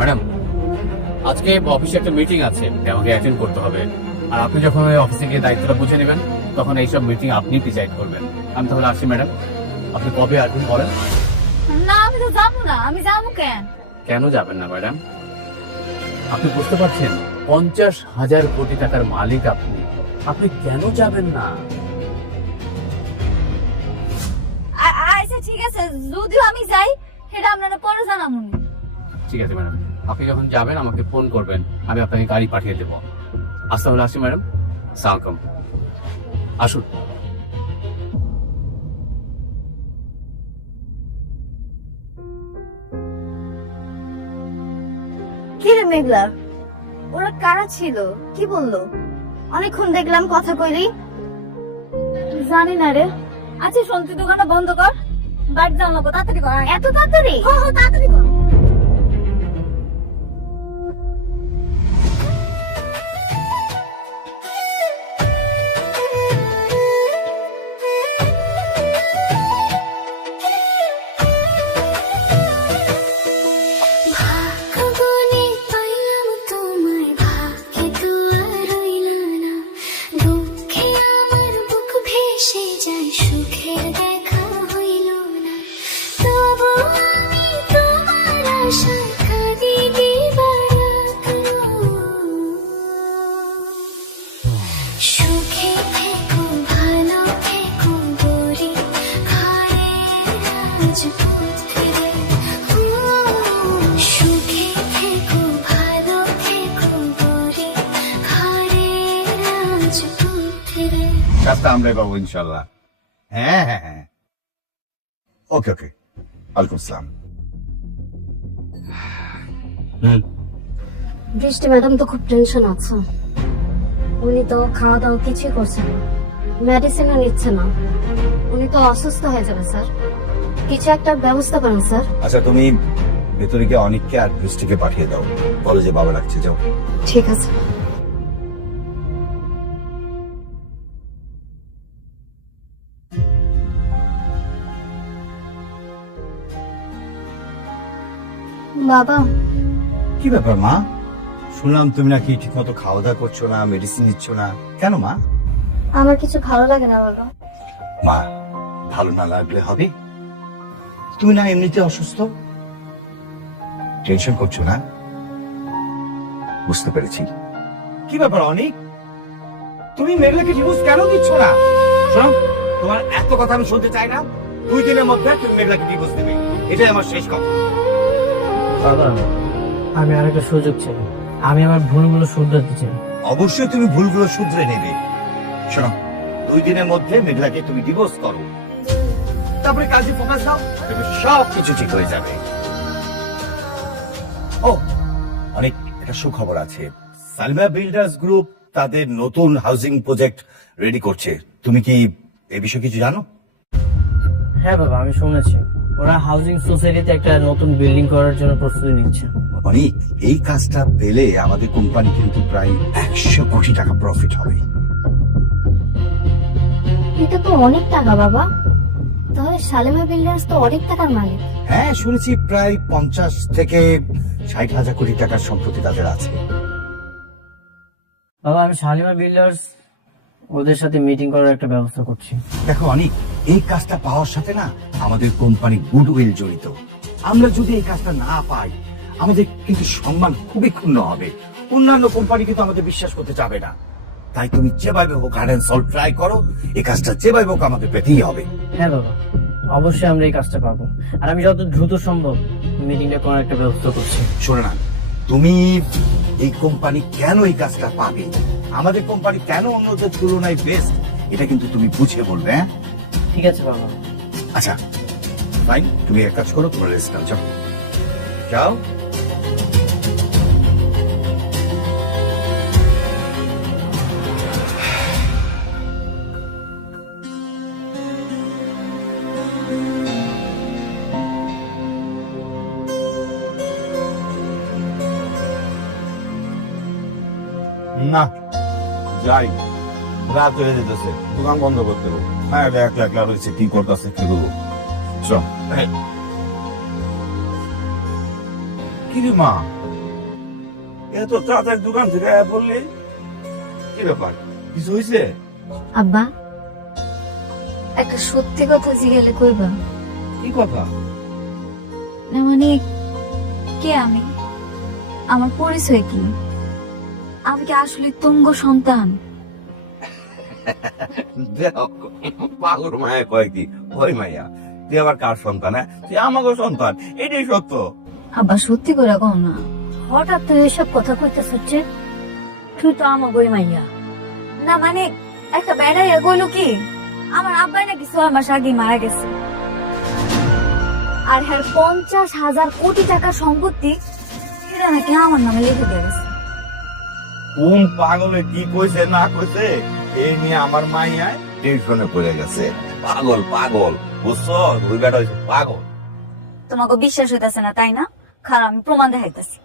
Madam, আজকে অফিসে একটা মিটিং আছে, আমাকে অ্যাটেন্ড করতে হবে। আর আপনি যখন ওই অফিসে গিয়ে দায়িত্বটা বুঝে নেবেন, তখন এইসব মিটিং আপনি ডিসাইড করবেন। আমি তাহলে আসি ম্যাডাম। আপনি কবে আসবেন বলেন? না আমি তো যাবো না। আমি যাবো কেন? কেন যাবেন না ম্যাডাম? আপনি বুঝতে পারছেন 50,000 কোটি টাকার মালিক আপনি। আপনি কেন যাবেন না? আচ্ছা ঠিক আছে, যদিও আমি যাই সেটা আপনারা পরে জানাবো। ঠিক আছে ম্যাডাম, আপনি যখন যাবেন আমাকে ফোন করবেন, আমি আপনাকে গাড়ি পাঠিয়ে দেবো। আজ তাহলে আসি ম্যাডাম। সালাম, আসুন। কি রে মেঘলা, ওরা কারা ছিল? কি বললো? অনেকক্ষণ দেখলাম কথা কইলি। জানি না রে। আচ্ছা শোন, তুই দোকানটা বন্ধ কর, বাড়ি জানলো তাড়াতাড়ি কর। এত তাড়াতাড়ি? হ্যাঁ তাড়াতাড়ি কর। ভাগ্যবনে পাইলাম তোমায়, ভাগ্যে তো আর রইলা না। দুঃখে আমার বুক ভেসে যায়, সুখের দেখা হইল না। তবু আমি তোমার আশায় কাঁদি দিবারাত্র। সুখে থেকো ভালো থেকো গরি, ঘরের রাজপুত্রে। সুখে থেকো ভালো থেকো গরি, ঘরের রাজপুত্রে। কাজটা আমরাই পাবো ইনশাল্লাহ। হ্যাঁ হ্যাঁ হ্যাঁ, ওকে ওকে। ওয়ালাইকুম আসসালাম। বৃষ্টি ম্যাডাম তো খুব টেনশন আছে। উনি তো খাওয়া দাওয়া কিছুই করছে না, মেডিসিনও নিচ্ছে না। উনি তো অসুস্থ হয়ে যাবে স্যার। কিছু একটা ব্যবস্থা করেন স্যার। আচ্ছা তুমি ভেতরে গিয়ে অনেককে আর বৃষ্টিকে পাঠিয়ে দাও, বলো যে বাবা ডাকছে, যাও। ঠিক আছে। বাবা, কি ব্যাপার মা? শুনলাম তুমি নাকি ঠিক মতো খাওয়া দাওয়া করছো না, মেডিসিন নিচ্ছ না, কেন মা? আমার কিছু ভালো লাগে না বাবা। মা, ভালো না লাগলে হবে? তুমি না এমনিতে অসুস্থ, টেনশন করছো না? বুঝতে পেরেছি। কি ব্যাপার অনিক, তুমি মেঘলাকে ডিভোর্স কেন দিচ্ছ না? শোনো, তোমার এত কথা আমি শুনতে চাই না। 2 দিনের মধ্যে তুমি মেঘলাকে ডিভোর্স দেবে, এটাই আমার শেষ কথা। বাবা, আমি আরেকটা সুযোগ চাই। আমি আমার ভুলগুলো শুধরাতে চাই। অবশ্যই তুমি ভুলগুলো শুধরে নেবে। শোনো, 2 দিনের মধ্যে মেঘলাকে তুমি ডিভোর্স করো, তারপরে কাজে ফোকাস দাও, দেখবে সব কিছু ঠিক হয়ে যাবে। ও অনেক একটা সুখবর আছে, সালমা বিল্ডার্স গ্রুপ তাদের নতুন হাউজিং প্রজেক্ট রেডি করছে। তুমি কি এই বিষয়ে কিছু জানো? হ্যাঁ বাবা, আমি শুনেছি ওরা হাউজিং সোসাইটিতে একটা নতুন বিল্ডিং করার জন্য প্রস্তুতি নিচ্ছে। অনেক, এই কাজটা পেলে আমাদের কোম্পানি কিন্তু প্রায় 100 কোটি টাকা প্রফিট হবে। এটা তো অনেক টাকা বাবা। তাহলে শালেমা বিল্ডার্স তো অনেক টাকার মালিক। হ্যাঁ শুনেছি, প্রায় 50 থেকে 60 হাজার কোটি টাকার সম্পত্তি তাদের আছে। বাবা, আমি শালিমা বিল্ডার্স ওদের সাথে মিটিং করার একটা ব্যবস্থা করছি। দেখো অনিক, এই কাজটা পাওয়ার সাথে না আমাদের কোম্পানি গুডউইল জড়িত। আমরা যদি এই কাজটা না পাই, আমাদের কিন্তু সম্মান খুবই ক্ষুণ্ণ হবে। অন্যান্য কোম্পানি কিন্তু আমাদের বিশ্বাস করতে চাবে না। তাই তুমি যেভাবে হোক হার্ড অ্যান্ড সল্ট ট্রাই করো, এই কাজটা যেভাবে হোক আমাদের পেতেই হবে। হ্যাঁ বাবা, অবশ্যই আমরা এই কাজটা পাবো। আর আমি যত দ্রুত সম্ভব মিটিংটা করার একটা ব্যবস্থা করছি। শোনো না, তুমি এই কোম্পানি কেন এই কাজটা পাবে, আমাদের কোম্পানি কেন অন্যদের তুলনায় বেস্ট, এটা কিন্তু তুমি বুঝে বলবে। হ্যাঁ ঠিক আছে বাবা। আচ্ছা ফাইন, তুমি এক কাজ করো, তোমার রেস্ট নাও, যাও যাও। না যাই, রাত হয়ে যেতেছে, দোকান বন্ধ করতে হবে। হ্যাঁ একলা একলা রয়েছে, কি করতেছে কি করবো। চল। কি রে মা, এত তাড়াতাড়ি দোকান থেকে বললি কি ব্যাপার, কিছু হয়েছে? আব্বা একটা সত্যি কথা জিজ্ঞেলে কইবা? কি কথা? না মানে কে আমি, আমার পরিচয় কি, আমি কি আসলে তুঙ্গ সন্তান? পাগল মায়া কয় কি, ওই মাইয়া তুই আবার কার সন্তান? তুই আমাকে সন্তান, এটাই সত্য। আব্বা সত্যি করে কও না, হঠাৎ তুই এসব কথা কইতেছ যে? তুই তো আমার বই মাইয়া না, মানে একটা বেড়াইয়া কইলো কি আমার আব্বাই নাকি 6 মাস আগে মারা গেছে, আর হ্যাঁ 50,000 কোটি টাকার সম্পত্তি এটা নাকি আমার নামে লিখে দিয়ে গেছে। কোন পাগলে কি কইছে না কইছে এই নিয়ে আমার মাইয়া টেনশনে পড়ে গেছে। পাগল পাগল, বুঝছো? ওই বেটা হইছে পাগল। তোমাকে বিশ্বাস হইতাছে না তাই না? খারাপ, আমি প্রমাণ দেখাইতাছি।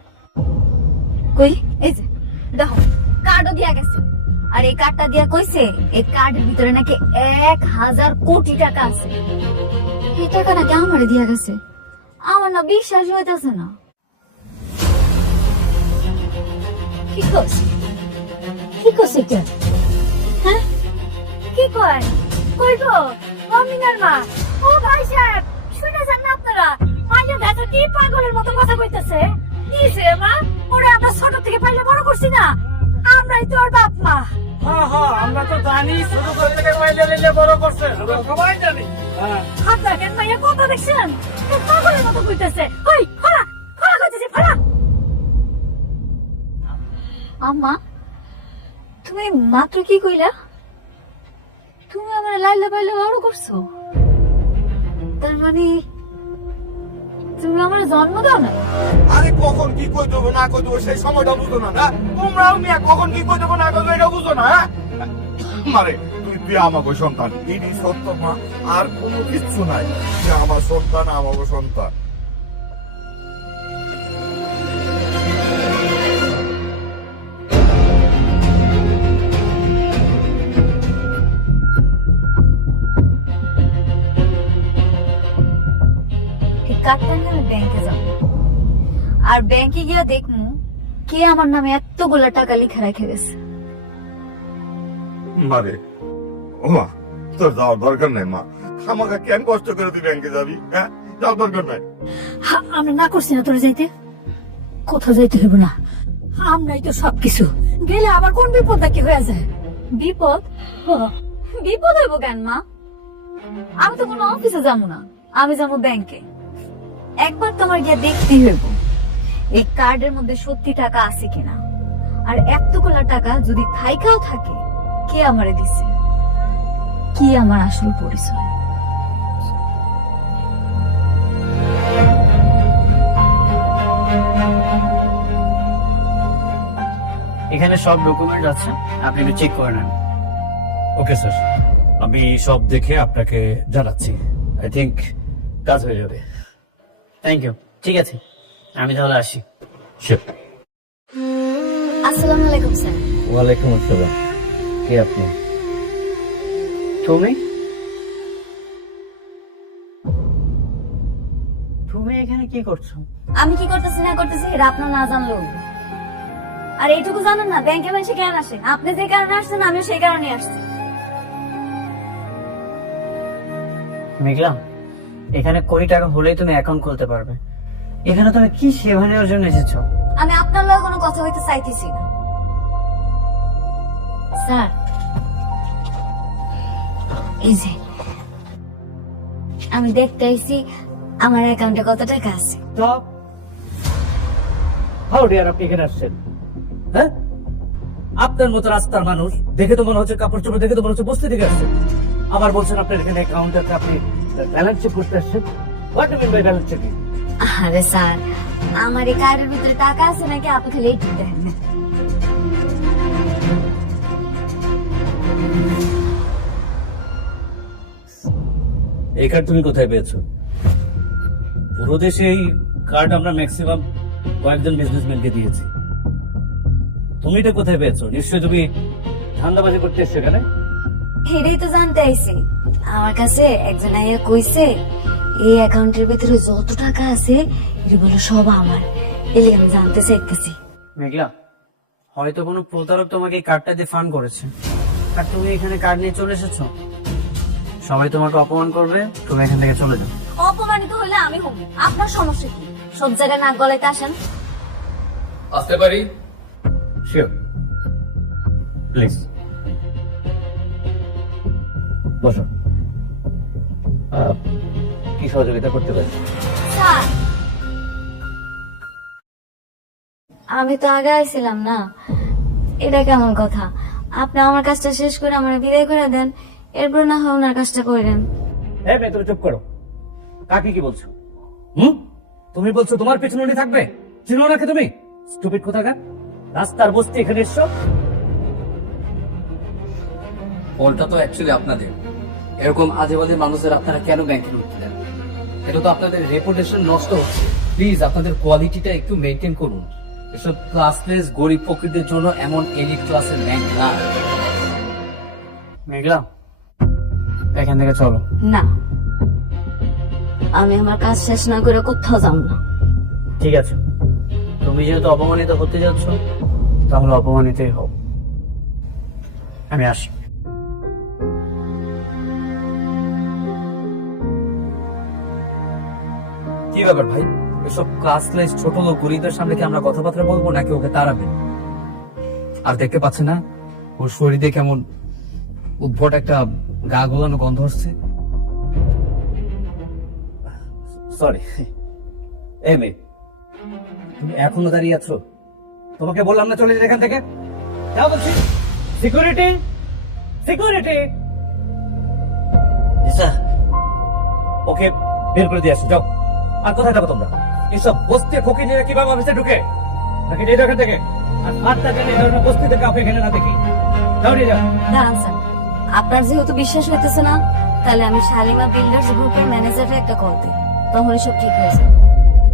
কই এই যে দেখো, কার্ডও দিয়া গেছে, আর এই কার্ডটা দিয়া কইছে এই কার্ডের ভিতরে নাকি 1,000 কোটি টাকা আছে। এই টাকা নাকি আমারে দিয়া গেছে, আমার না বিশ্বাস হইতাছে না। কি করছে, কি করছে এটা? হ্যাঁ কি কয়, কই গো মমিনার মা? ও ভাই সাহেব, শুনেছেন না আপনারা? মাইয়া দেখা কি পাগলের মতো কথা কইতেছে? কিছে মা? ওরে আমরা ছোট থেকে পাইলে বড় করছি না, আমরাই তো ওর বাপ মা। আমরা তো জানি ছোট থেকে পাইলে লিলে বড় করছে, আমরা সবাই জানি। হাত দেখেন মাইয়া কত দেখছেন, তো পাগলের মতো কইতেছে। কই ফলা ফলা কইতেছে, ফলা। আম্মা তুমি মাত্র কি কইলা? তুমি আমার লাইলা পাইলে বড় করছো, তার মানে তুমি আমার জন্ম দাও না? আরে কখন কি কই দেবো না কই দেবো সেই সময়টা বুঝো না, না? তোমরাও মিয়া কখন কি কই দেবো না কই দেবো এটা বুঝো না? মারে তুই আমাকে সন্তান, এটি সত্য মা, আর কোনো কিচ্ছু নাই। তুই আমার সন্তান, আমাকে সন্তান। এই কার্ডটা নিয়ে আমি ব্যাংকে যাব, আর ব্যাংকে গিয়ে দেখবো কে আমার নামে এতগুলা টাকা লিখে রেখে গেছে। মারে ও মা, তোর যাওয়ার দরকার নাই মা, আমাকে কেন কষ্ট করে তুই ব্যাংকে যাবি? হ্যাঁ, যাওয়ার দরকার নাই। আমরা না করছি না তোরা যাইতে, কোথাও যাইতে হইব না, আমরাই তো সবকিছু। গেলে আবার কোন বিপদটা কি হয়ে যায়? বিপদ? বিপদ হইব কেন মা? আমি তো কোনো অফিসে যাবো না, আমি যাবো ব্যাংকে। একবার তোমার গিয়ে দেখতেই হইব এই কার্ডের মধ্যে সত্যি টাকা আছে কিনা, আর এতগুলা টাকা যদি থাইকাও থাকে কে আমারে দিছে, কি আমার আসল পরিচয়। এখানে সব ডকুমেন্ট আছে, আপনি একটু চেক করে নেন। ওকে স্যার, আমি সব দেখে আপনাকে জানাচ্ছি। আই থিংক কাজ হয়ে যাবে। থ্যাংক ইউ, ঠিক আছে আমি তাহলে আসি। আসসালামু আলাইকুম স্যার। ওয়ালাইকুম আসসালাম। কে আপনি? তুমি তুমি এখানে কি করছো? আমি কি করতেছি না করতেছি এটা আপনার না জানলো, আর এইটুকু জানেন না ব্যাংকে মানুষ কেন আসে? আপনি যে কারণে আসছেন আমিও সেই কারণে আসছি। মেঘলা, এখানে কোটি টাকা হলেই তুমি অ্যাকাউন্ট খুলতে পারবে। এখানে তুমি কি সেবা নেওয়ার জন্য এসেছো? আমি আপনার লগে কোনো কথা হইতে চাইতেছি না স্যার। এই যে আমি দেখতে আইছি আমার অ্যাকাউন্টে কত টাকা আছে। হাউ ডিয়ার, আপনি এখানে আসছেন? হ্যাঁ, আপনার মতো রাস্তার মানুষ দেখে তো মনে হচ্ছে, কাপড় চোপড় দেখে তো মনে হচ্ছে বস্তি থেকে আসছেন। আবার বলছেন আপনার এখানে অ্যাকাউন্ট আছে, আপনি ব্যালেন্স চেক করতে আসছেন। What do mean by balance checking? আরে স্যার, আমার এই কার্ডের ভিতরে টাকা আছে নাকি আপনি খালি এইটুকু দেখেন। এই কার্ড তুমি কোথায় পেয়েছো? পুরো দেশে এই কার্ড আমরা ম্যাক্সিমাম কয়েকজন বিজনেসম্যানকে দিয়েছি। তুমি এটা কোথায় পেয়েছো? নিশ্চয়ই তুমি ধান্দাবাজি করতে এসছো এখানে। এটাই তো জানতে আইছি, আমার কাছে একজন আইয়া কইছে এই অ্যাকাউন্টের ভিতরে যত টাকা আছে এগুলো সব আমার, এলে আমি জানতে চাইতেছি। মেঘলা, হয়তো কোনো প্রতারক তোমাকে এই কার্ডটা দিয়ে ফান্ড করেছে আর তুমি এখানে কার্ড নিয়ে চলে এসেছো। সবাই তোমাকে অপমান করবে, তুমি এখান থেকে চলে যাও। অপমানিত হলে আমি হব, আপনার সমস্যা কি? সব জায়গায় নাক গলাইতে আসেন। আসতে পারি? শিওর, প্লিজ বসো। কি সহযোগিতা করতে পারি? স্যার, আমি তো আগে আইছিলাম না, এটা কেমন কথা? আপনি আমার কাজটা শেষ করে আমার বিদায় করে দেন, এরপর না হয় ওনার কাজটা করেন। হ্যাঁ মেয়ে, তুমি চুপ করো। কাকে কি বলছো? তুমি বলছো তোমার পেছনে উনি থাকবে? চিনো নাকি তুমি? স্টুপিড কোথাকার, রাস্তার বস্তি এখানে এসছো। ফলটা তো অ্যাকচুয়ালি আপনাদের। এরকম আজে বাজে মানুষের আপনারা কেন ব্যাংকে ঢুকতে দেন? এটা তো আপনাদের রেপুটেশন নষ্ট হচ্ছে। প্লিজ আপনাদের কোয়ালিটিটা একটু মেনটেন করুন। এসব ক্লাসলেস গরিব প্রকৃতির জন্য এমন এলিট ক্লাসের ব্যাংক না। মেঘলা, এখান থেকে চলো। না, আমি আমার কাজ শেষ না করে কোথাও যাব না। ঠিক আছে, তুমি যেহেতু অপমানিত হতে যাচ্ছ তাহলে অপমানিতই হোক। আমি আসি। কি ব্যাপার ভাই? এসব ক্লাসলেস ছোট লোক গরিবদের সামনে কি আমরা কথাবার্তা বলবো নাকি ওকে তাড়াবেন? আর দেখতে পাচ্ছে না ওর শরীরে কেমন উদ্ভট একটা গা গোলানো গন্ধ হচ্ছে? সরি। এই মেয়ে, তুমি এখনো দাঁড়িয়ে আছো? তোমাকে বললাম না চলে যেতে এখান থেকে? যাও বলছি। Security, security. ওকে বের করে দিয়ে আসো, যাও। আর কোথায় যাবো তোমরা? এইসব বস্তি ফকি নিয়ে কিভাবে অফিসে ঢুকে নাকি নিয়ে যাও এখান থেকে? আর হাতটা কেন এই ধরনের বস্তিতে কাউকে এখানে না দেখি। যাও নিয়ে যাও। দাঁড়ান স্যার, আপনার যেহেতু বিশ্বাস হইতেছে না, তাহলে আমি শালিমা বিল্ডার্স গ্রুপের ম্যানেজারের একটা কল দিই, তখনই সব ঠিক হয়ে যাবে।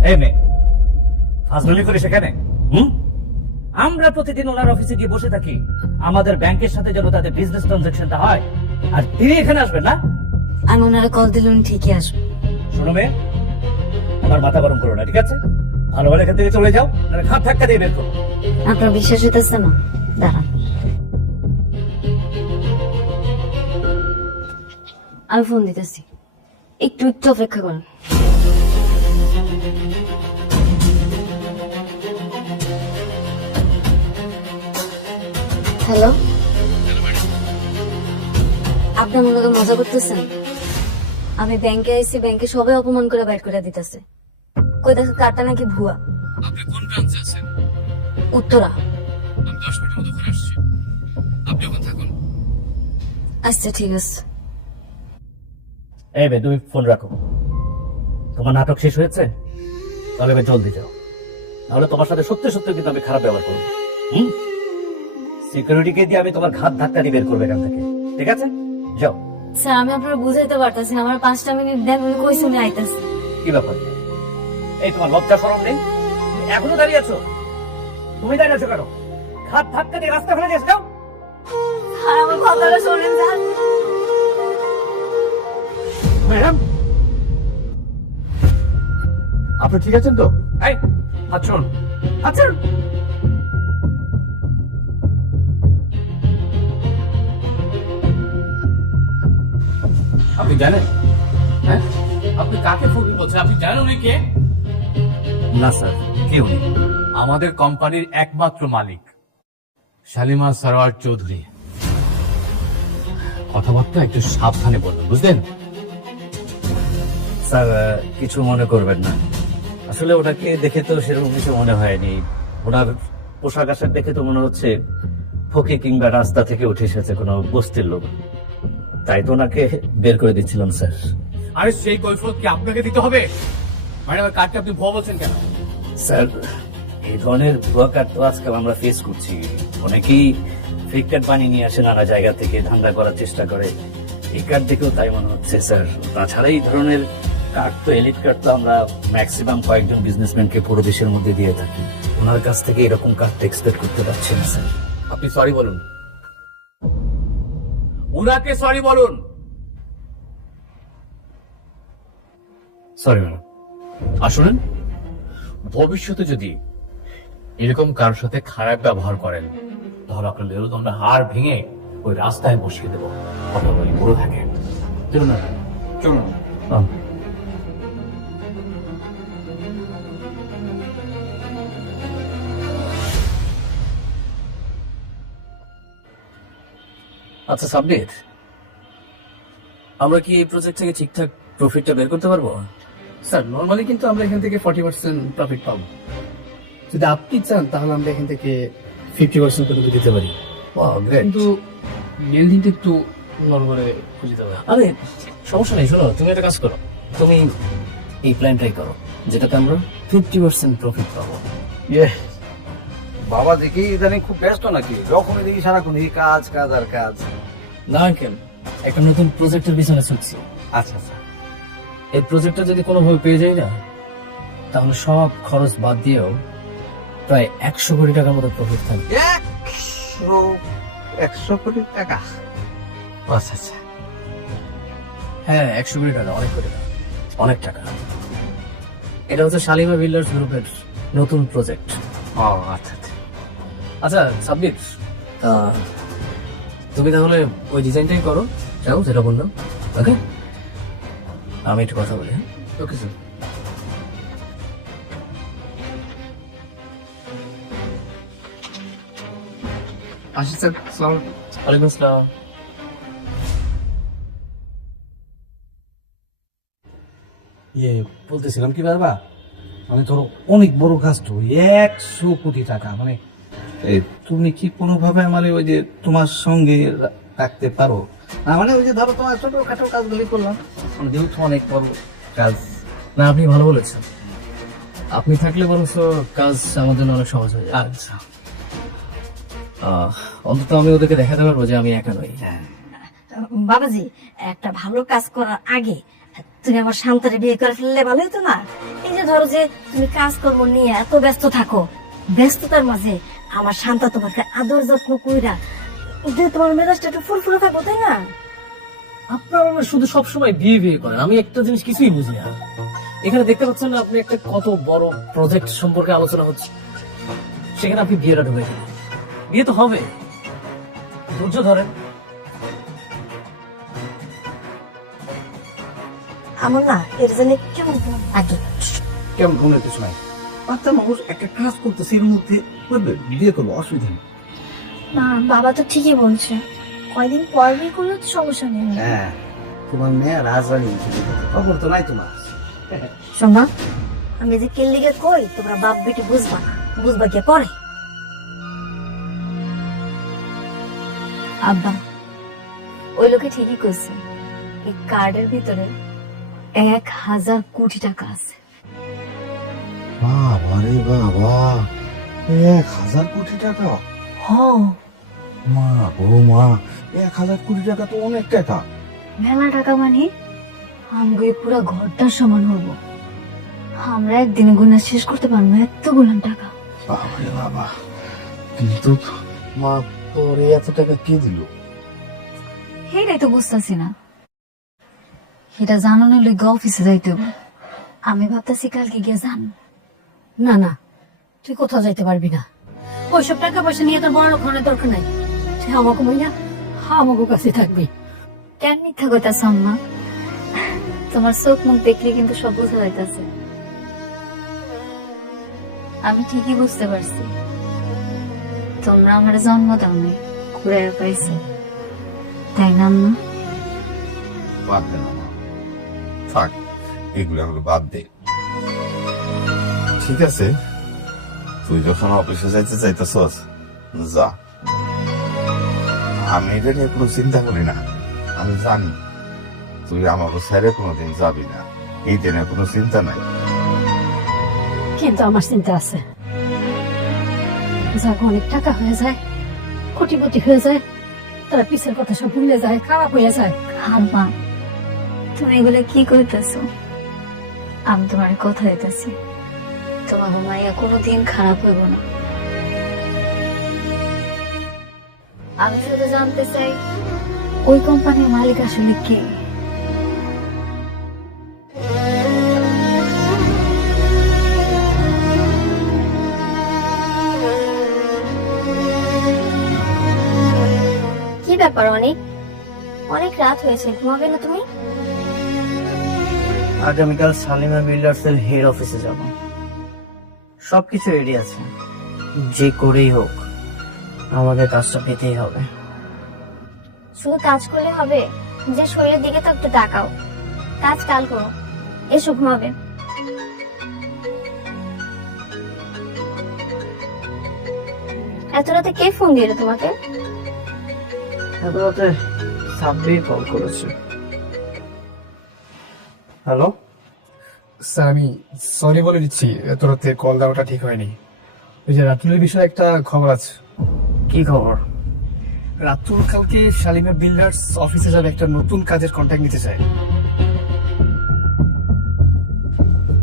এই মেয়ে, ফাজলামি করে সেখানে আমরা প্রতিদিন ওনার অফিসে গিয়ে বসে থাকি আমাদের ব্যাংকের সাথে যেন তাদের বিজনেস ট্রানজাকশনটা হয়, আর তিনি এখানে আসবেন না? আমি ওনারা কল দিলে উনি ঠিকই আসবে। শোনো মেয়ে, আমার মাথা গরম করো না, ঠিক আছে? ভালো ভালো এখান থেকে চলে যাও, নাহলে ঘাট ধাক্কা দিয়ে বের করো। আপনার বিশ্বাস হইতেছে না? দাঁড়ান, আমি ফোন দিতেছি, একটু একটু অপেক্ষা করুন। হ্যালো, আপনি আমার লগে মজা করতেছেন? আমি ব্যাংকে আইছি, ব্যাংকে সবাই অপমান করে বাইর করে দিতেছে। কই দেখো কার্ডটা নাকি ভুয়া। আপনি কোন ব্রাঞ্চে আছেন? উত্তরা। আমি 10 মিনিটের মধ্যে ঘুরে আসছি। আপনি ওখানে থাকুন। আচ্ছা ঠিক আছে। এই মেয়ে, তুমি ফোন রাখো। তোমার নাটক শেষ হয়েছে? তাহলে এবার জলদি যাও, নাহলে তোমার সাথে সত্যি সত্যি কিন্তু আমি খারাপ ব্যবহার করবো। সিকিউরিটিকে দিয়ে আমি তোমার ঘাট ধাক্কা দিয়ে বের করবো এখান থেকে, ঠিক আছে? যাও। স্যার, আমি আপনার বুঝাইতে পারতেছি না, আমার 5টা মিনিট দেন, উনি কইছে উনি আইতাছে। কি ব্যাপার? এই তোমার লজ্জা শরম নেই? তুমি এখনো দাঁড়িয়ে আছো? তুমি দাঁড়িয়ে আছো কেন? ঘাট ধাক্কা দিয়ে রাস্তা ফেলে দিয়েছ, যাও। আর আমার কথাটা শোনেন স্যার। ম্যাডাম, আপনি ঠিক আছেন তো? এই হাত ছাড়ুন, হাত ছাড়ুন। আপনি জানেন? হ্যাঁ, আপনি কাকে ফকির বলছেন? আপনি জানেন উনি কে? না স্যার, কে উনি? আমাদের কোম্পানির একমাত্র মালিক শালিমা সরওয়ার চৌধুরী। কথাবার্তা একটু সাবধানে বলবেন, বুঝলেন? স্যার, কিছু মনে করবেন না। আসলে ওনাকে দেখে তো সেরকম কিছু মনে হয়নি। ওনার পোশাক আশাক দেখে তো মনে হচ্ছে ফকির কিংবা রাস্তা থেকে উঠে এসেছে কোনো বস্তির লোক। তাই তো ওনাকে বের করে দিচ্ছিলাম স্যার। আরে সেই কৈফিয়ত কি আপনাকে দিতে হবে? ম্যাডাম, কার্ডটা আপনি ভুয়া বলছেন কেন? স্যার, এই ধরনের ভুয়া কার্ড তো আজকাল আমরা ফেস করছি। অনেকেই ফেক কার্ড বানিয়ে নিয়ে আসে নানা জায়গা থেকে, ধান্দা করার চেষ্টা করে। এই কার্ড দেখেও তাই মনে হচ্ছে স্যার। তাছাড়া এই ধরনের কার্ড তো, এলিট কার্ড তো আমরা ম্যাক্সিমাম কয়েকজন বিজনেসম্যানকে পুরো দেশের মধ্যে দিয়ে থাকি। ওনার কাছ থেকে এরকম কার্ড এক্সপেক্ট করতে পারছি না স্যার। আপনি সরি বলুন, উনাকে সরি বলুন। Sorry madam. আর শুনেন, ভবিষ্যতে যদি এরকম কারোর সাথে খারাপ ব্যবহার করেন তাহলে আপনার মেরুদণ্ড হাড় ভেঙে ওই রাস্তায় বসিয়ে দেবো, কথা বলি পুরো থাকে। চলুন না, চলুন। আচ্ছা সাব্বির, আমরা কি এই প্রজেক্ট থেকে ঠিকঠাক প্রফিটটা বের করতে পারবো? স্যার নর্মালি কিন্তু আমরা এখান থেকে 40% প্রফিট পাবো। যদি আপনি চান তাহলে আমরা এখান থেকে 50% পর্যন্ত দিতে পারি, কিন্তু মেলদিনটা একটু নর্মালে খুঁজে দেবো। আরে সমস্যা নেই, শোনো তুমি একটা কাজ করো, তুমি এই প্ল্যানটাই করো যেটাতে আমরা 50% প্রফিট পাবো। ইয়ে, বাবা দেখি ইদানিং খুব ব্যস্ত নাকি? যখনই দেখি সারাক্ষণ এই কাজ কাজ আর কাজ। না আঙ্কেল, একটা নতুন প্রজেক্টের পিছনে ছুটছি। আচ্ছা আচ্ছা, এই প্রজেক্টটা যদি কোনোভাবে পেয়ে যাই না, তাহলে সব খরচ বাদ দিয়েও প্রায় 100 কোটি টাকার মতো প্রফিট থাকবে। 100 কোটি টাকা? আচ্ছা আচ্ছা, হ্যাঁ 100 কোটি টাকা, অনেক কোটি টাকা, অনেক টাকা। এটা হচ্ছে শালিমা বিল্ডার্স গ্রুপের নতুন প্রজেক্ট। ও আচ্ছা আচ্ছা। আচ্ছা সাব্বির, তুমি তাহলে ওই ডিজাইনটাই করো, যাও যেটা বললাম। ওকে, আমি একটু কথা বলি। হ্যাঁ, ওকে স্যার। আসি স্যার, আসসালামু আলাইকুম। ওয়ালাইকুম আসসালাম। ইয়ে বলতেছিলাম কি বারবা, মানে ধরো অনেক বড় কাজ তো, 100 কোটি টাকা, মানে এই তুমি কি কোনোভাবে আমার ওই যে তোমার সঙ্গে রাখতে পারো? না মানে ওই যে ধরো তোমার ছোটখাটো কাজগুলি করলাম, যেহেতু অনেক বড় কাজ। না আপনি ভালো বলেছেন, আপনি থাকলে বরং কাজ আমার জন্য অনেক সহজ হয়ে যায়। আচ্ছা, অন্তত আমি ওদেরকে দেখাতে পারবো যে আমি একা নই। বাবাজি, একটা ভালো কাজ করার আগে তুমি আমার শান্তারে বিয়ে করে ফেললে ভালো হতো না? এই যে ধরো যে তুমি কাজকর্ম নিয়ে এত ব্যস্ত থাকো, ব্যস্ততার মাঝে আমার শান্তা তোমাকে আদর যত্ন কইরা যে তোমার মেজাজটা একটু ফুলফুলে থাকবো, তাই না? আপনারা শুধু সবসময় বিয়ে বিয়ে করেন, আমি একটা জিনিস কিছুই বুঝি না। এখানে দেখতে পাচ্ছেন না আপনি একটা কত বড় প্রজেক্ট সম্পর্কে আলোচনা হচ্ছে, সেখানে আপনি বিয়েটা ঢুকে গেলেন। বিয়ে তো হবে, ধৈর্য ধরেন। আমার না এর জন্য কেমন আগে কেমন মনে কিছু নাই, বাচ্চা মানুষ একটা কাজ করতেছে, এর মধ্যে করবে, বিয়ে করবো, অসুবিধা নেই। না বাবা তো ঠিকই বলছে, কয়দিন পর বিয়ে করলে তো সমস্যা নেই। হ্যাঁ, তোমার মেয়ে রাজরানী, খবর তো নাই তোমার। শোনা, আমি যে কে লিগে কই তোমরা বাপ বেটি বুঝবা না, বুঝবা কে পরে। আব্বা, ওই লোকে ঠিকই কইছে, এই কার্ডের ভিতরে 1000 কোটি টাকা আছে। বাবা রে বাবা, 1000 কোটি টাকা! মা ও মা, 1000 কোটি টাকা তো অনেক টাকা। মেলা টাকা মানে আমগো এই পুরা ঘরটার সমান হবো। আমরা একদিনে গুণা শেষ করতে পারবো এতগুলো টাকা। বাবা রে বাবা, কিন্তু মা তোর এত টাকা কে দিল? সেটাই তো বুঝতেছি না, সেটা জানানোর লেগে অফিসে যাইতে হবে। আমি ভাবতেছি কালকে গিয়ে জান। না না, তুই কোথাও যাইতে পারবি না, ওইসব টাকা পয়সা নিয়ে তোর বড় লোকের দরকার নাই। তুই আমাকে মইনা আমাকে কাছে থাকবি। কেন মিথ্যা কইতাছ আম্মা? তোমার চোখ মুখ দেখলে কিন্তু সব বোঝা যাইতাছে। আমি ঠিকই বুঝতে পারছি, তোমরা আমার জন্ম দাওনি, ঘুরে পাইছো, তাই না আম্মা? বাদ দে না মা, থাক, এগুলো হলো বাদ দে। ঠিক আছে, তুই যখন অফিসে যাইতে চাইতেছস যা, আমি এটা নিয়ে কোনো চিন্তা করি না। আমি জানি তুই আমাকে ছেড়ে কোনোদিন যাবি না, এই দিনে কোনো চিন্তা নাই। কিন্তু আমার চিন্তা আছে, যাকে অনেক টাকা হয়ে যায়, কোটিপতি হয়ে যায়, তারা পিছের কথা সব ভুলে যায়, খারাপ হয়ে যায়। আম্মা, তুমি এগুলো কি কইতাছো? আমি তোমার কথা দিতেছি, তোমার মাইয়া কোনোদিন খারাপ হইব না। আমি শুধু জানতে চাই ওই কোম্পানির মালিক আসলে কে? ব্যাপার অনেক অনেক রাত হয়েছে, ঘুমাবে না তুমি? আগামীকাল সালিমা বিল্ডার্স এর হেড অফিসে যাব। সবকিছু রেডি আছে, যে করেই হোক আমাদের কাজটা পেতেই হবে। শুধু কাজ করলে হবে? যে শরীরের দিকে তো একটু তাকাও। কাজ কাল করো, এসো ঘুমাবে। এত রাতে কে ফোন দিল তোমাকে? এত রাতে সাব্বির কল করেছে। হ্যালো, স্যার আমি সরি বলে দিচ্ছি, এত রাতে কল দেওয়াটা ঠিক হয়নি। ওই যে রাতুলের বিষয়ে একটা খবর আছে। কি খবর? রাতুল কালকে শালিমা বিল্ডার্স অফিসে যাবে, একটা নতুন কাজের কন্ট্যাক্ট নিতে চায়।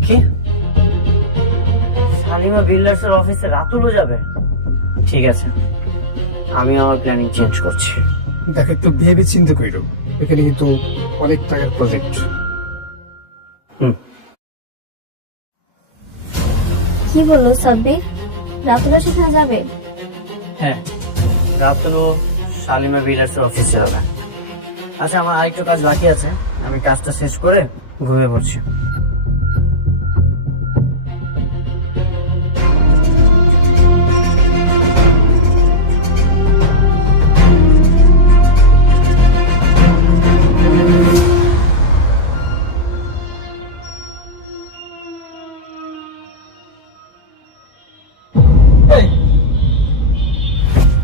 কি? সালিমা বিল্ডার্স এর অফিসে রাতুলও যাবে? ঠিক আছে, আমি আমার প্ল্যানিং চেঞ্জ করছি। দেখো একটু ভেবে চিন্তা করিল, এখানে কিন্তু অনেক টাকার প্রজেক্ট। কি বললো সাব্বির? রাতুলের সেখানে যাবে? হ্যাঁ, রাতুলও সালিমা বিল্ডার্স এর অফিসে যাবে। আচ্ছা, আমার আরেকটু কাজ বাকি আছে, আমি কাজটা শেষ করে ঘুমিয়ে পড়ছি।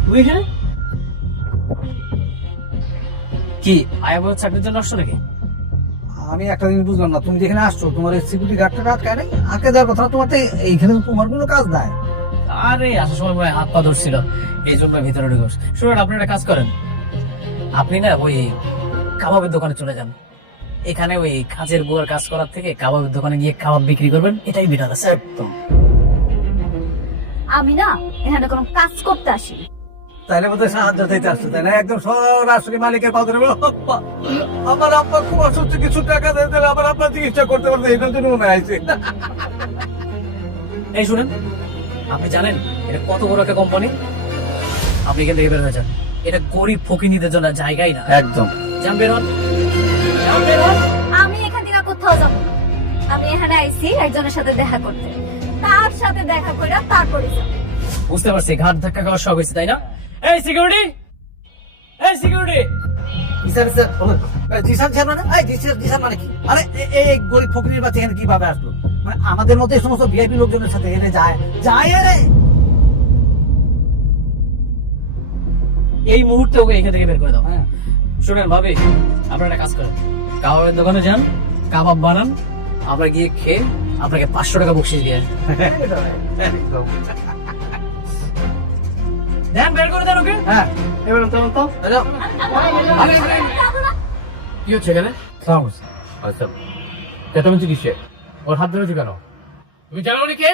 তুই এখানে কি আয়াবর চাকরির জন্য আসছো নাকি? আমি একটা জিনিস বুঝলাম না, তুমি যেখানে আসছো তোমার সিকিউরিটি গার্ডটা আটকায় নাই? আটকে যাওয়ার কথা, তোমার তো এইখানে তোমার কোনো কাজ নাই। আরে আসার সময় মনে হয় হাত পা ধরছিল, এই জন্য ভিতরে ঢুকে বসে। শুনুন, আপনি একটা কাজ করেন, আপনি না ওই কাবাবের দোকানে চলে যান। এখানে ওই কাজের বুয়ার কাজ করার থেকে কাবাবের দোকানে গিয়ে কাবাব বিক্রি করবেন, এটাই বেটার আছে। একদম। আমি না এখানে কোনো কাজ করতে আসি। তাইলে বোধহয় সাহায্য চাইতে আসছো, তাই না? একদম সরাসরি মালিকের পাও ধরে বলো, "আব্বা, আমার আব্বা খুব অসুস্থ, কিছু টাকা দেয়, তাহলে আমার আব্বা চিকিৎসা করতে পারবে, এটার জন্য মনে আইছে। এই শুনেন, আপনি জানেন এটা কত বড় একটা কোম্পানি? আপনি এখান থেকে বের হয়ে যান, এটা গরিব ফকিনীদের জন্য জায়গাই না। একদম। যান, বের হন, যান, বের হন। আমি এখান থেকে কোথাও যাব না। আমি এখানে আইছি একজনের সাথে দেখা করতে, তার সাথে দেখা করে তারপরে যাব। বুঝতে পারছি, ঘাট ধাক্কা খাওয়ার শখ হয়েছে, তাই না? এই সিকিউরিটি, এই সিকিউরিটি, জিসান মানে জিসান মানে কি? আরে এই গরিব ফকিরের বাচ্চা এখানে কিভাবে আসলো? মানে আমাদের মতো এই সমস্ত ভিআইপি লোকজনের সাথে এখানে যায় আরে এই মুহূর্তে ওকে এখান থেকে বের করে দাও। শুনেন ভাবি, আপনারা একটা কাজ করেন, কাবাবের দোকানে যান, কাবাব বানান, আমরা গিয়ে খেয়ে আপনাকে 500 টাকা বকশিশ দিয়ে দেন, বের করে দেন ওকে। হ্যাঁ, এবার তখন তো কি হচ্ছে এখানে? আচ্ছা, চেঁচামেচি কিসে? ওর হাত ধরেছি কেন? তুমি জানো উনি কে?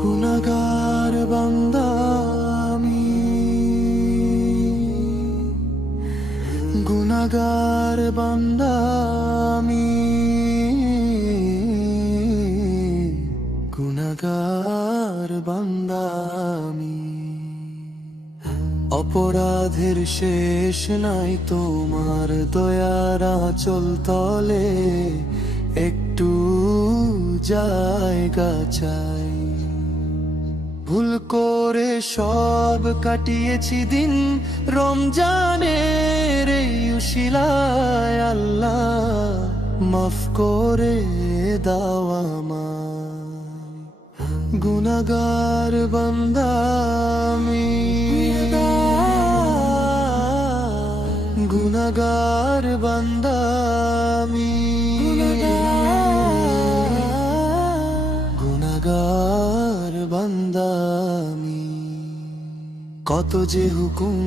গুনাহগার বান্দা আমি, গুনাহগার বান্দা আমি, গুনাহগার বান্দা আমি। অপরাধের শেষ নাই তোমার দয়ার আঁচল তলে, একটু জায়গা চাই। ভুল করে সব কাটিয়েছি দিন রমজানের এই উশিলায়, আল্লাহ মাফ করে দাও আমায়। গুনাহগার বান্দা আমি, গুনাহগার বান্দা আমি, গুনাহগার বান্দা আমি। কত যে হুকুম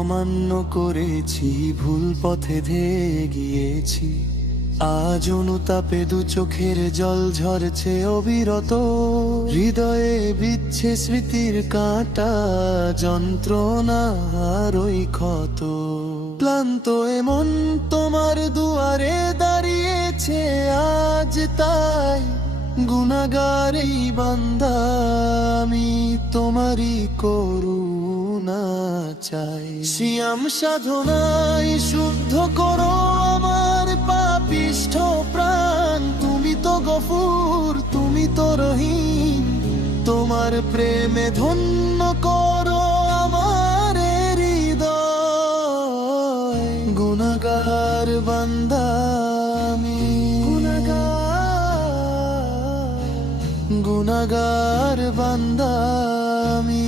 অমান্য করেছি, ভুল পথে ধেয়ে গিয়েছি, আজ অনুতাপে দু চোখের জল ঝরছে অবিরত। হৃদয়ে বিচ্ছে স্মৃতির কাঁটা, যন্ত্রণার ওই ক্ষত। ক্লান্ত এমন তোমার দুয়ারে দাঁড়িয়েছে আজ, তাই গুনাহগার এই বান্দা আমি, তোমারই করুণা চাই। সিয়াম সাধনায় শুদ্ধ করো আমার পাপিষ্ঠ প্রাণ, তুমি তো গফুর, তুমি তো রহিম, তোমার প্রেমে ধন্য করো আমার হৃদয়। গুনাহগার বান্দা আমি, গুনাহগার বান্দা আমি,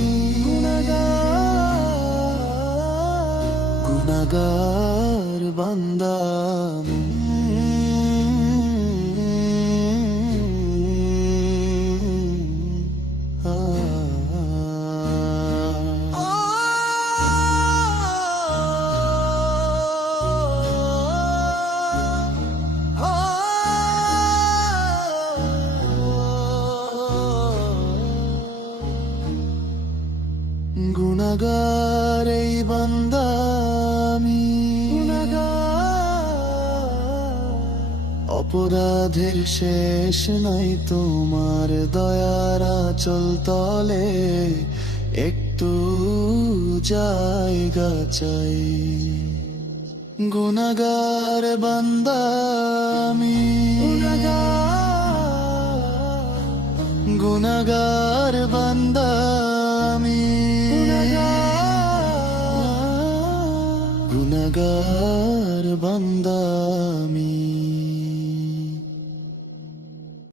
গুনাহগার বান্দা আমি। গুনাহগার এই বান্দা আমি, অপরাধের শেষ নাই তোমার দয়ার আঁচল তলে, একটু জায়গা চাই। গুনাহগার বান্দা আমি, গুনাহগার বান্দা আমি, গুনাহগার বান্দা আমি।